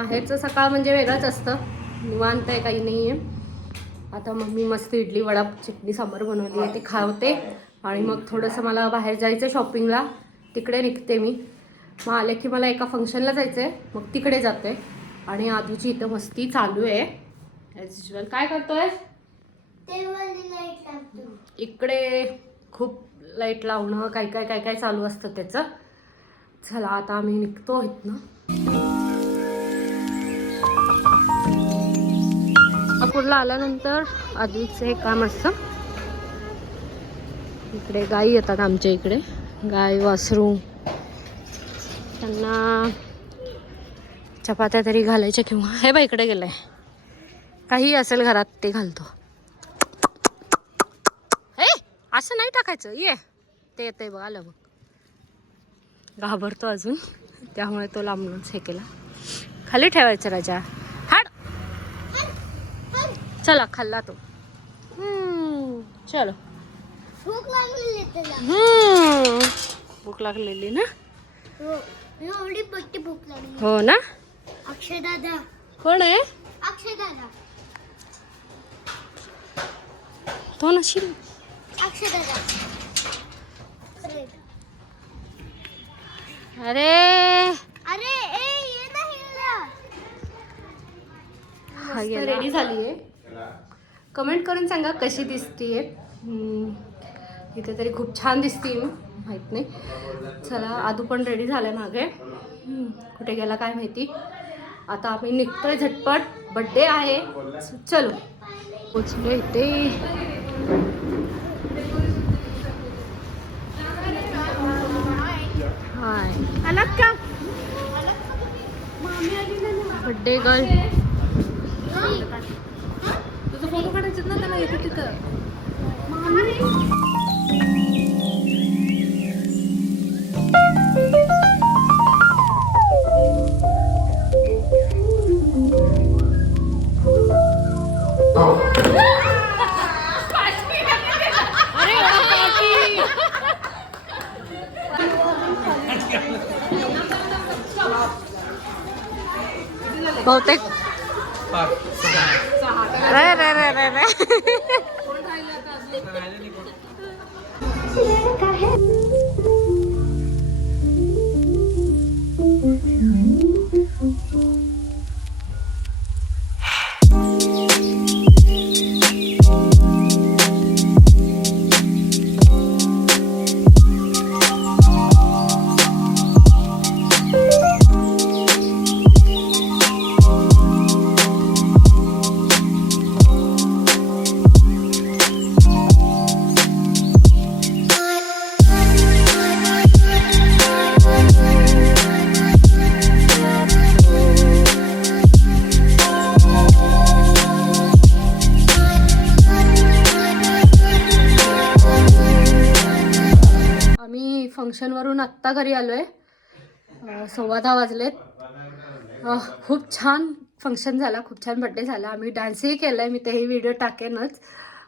माहेरचं सकाळ म्हणजे वेगळंच असतं, निवांत आहे, काही नाही आहे. आता मम्मी मस्त इडली वडा चटणी सांबार बनवली आहे, ते खावते आणि मग थोडंसं मला बाहेर जायचं शॉपिंगला, तिकडे निघते मी. मग आले की मला एका फंक्शनला जायचं आहे, मग तिकडे जाते. आणि आधूची इथं मस्ती चालू आहे ॲज युजल. काय करतोय? इकडे खूप लाईट लावणं काय काय काय काय चालू असतं त्याचं. चला आता आम्ही निघतो इथनं. अकोटला आल्यानंतर आधीच हे काम असतं. इकडे गाई येतात आमच्या इकडे, गाय वासरू, त्यांना चपात्या तरी घालायच्या किंवा हे बा इकडे गेलंय, काही असेल घरात ते घालतो. हे असं नाही टाकायचं, ये ते येतंय बघ, आलं बघ. घाबरतो अजून, त्यामुळे तो लांबूनच हे केला. खाली ठेवायचं राजा, हाड. चला खाल्ला तो. चलो. भूक लागलेली त्याला. भूक लागलेली ना. एवढी मोठी भूक लागली. हो ना. अक्षय दादा. कोण आहे? अक्षय दादा. तो नशील. अक्षय दादा. अरे अरे ए ये ना हिला. रेडी झाली आहे. कमेंट करून सांगा कशी दिसतीये. इथे तरी खूप छान दिसते, मी माहीत नाही. चला आदू पण रेडी झालाय मागे, कुठे गेला काय माहिती. आता आम्ही निघतोय झटपट, बड्डे आहे. चलो पोचलो इथे. हाय आलात का बड्डे गर्ल? तुझं फोटो काढायचं ना त्याला, येतं तिथं. बहुतेक रे रे रे रे रे. फंक्शनवरून आत्ता घरी आलो आहे. 10:15 वाजलेत. खूप छान फंक्शन झाला, खूप छान बड्डे झाला. आम्ही डान्सही केला आहे, मी तेही व्हिडिओ टाकेनच.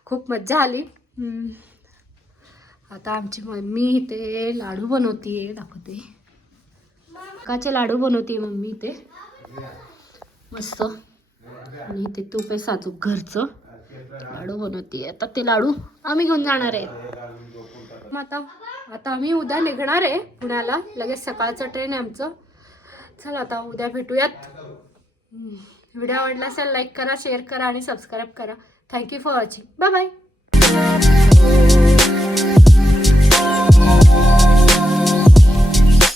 खूप मज्जा आली. आता आमची मम्मी इथे लाडू बनवतीये, दाखवते. काचे लाडू बनवतीये मम्मी इथे मस्त. आणि इथे तूप आहे साजूक घरचं, लाडू बनवतीये. आता ते लाडू आम्ही घेऊन जाणार आहे. आता आम्ही उद्या निघणार आहे पुण्याला, लगेच सकाळचं ट्रेन आहे आमचं. चला आता उद्या भेटूयात. व्हिडिओ आवडला असेल लाईक करा, शेअर करा आणि सबस्क्राईब करा. Thank you for watching. Bye bye.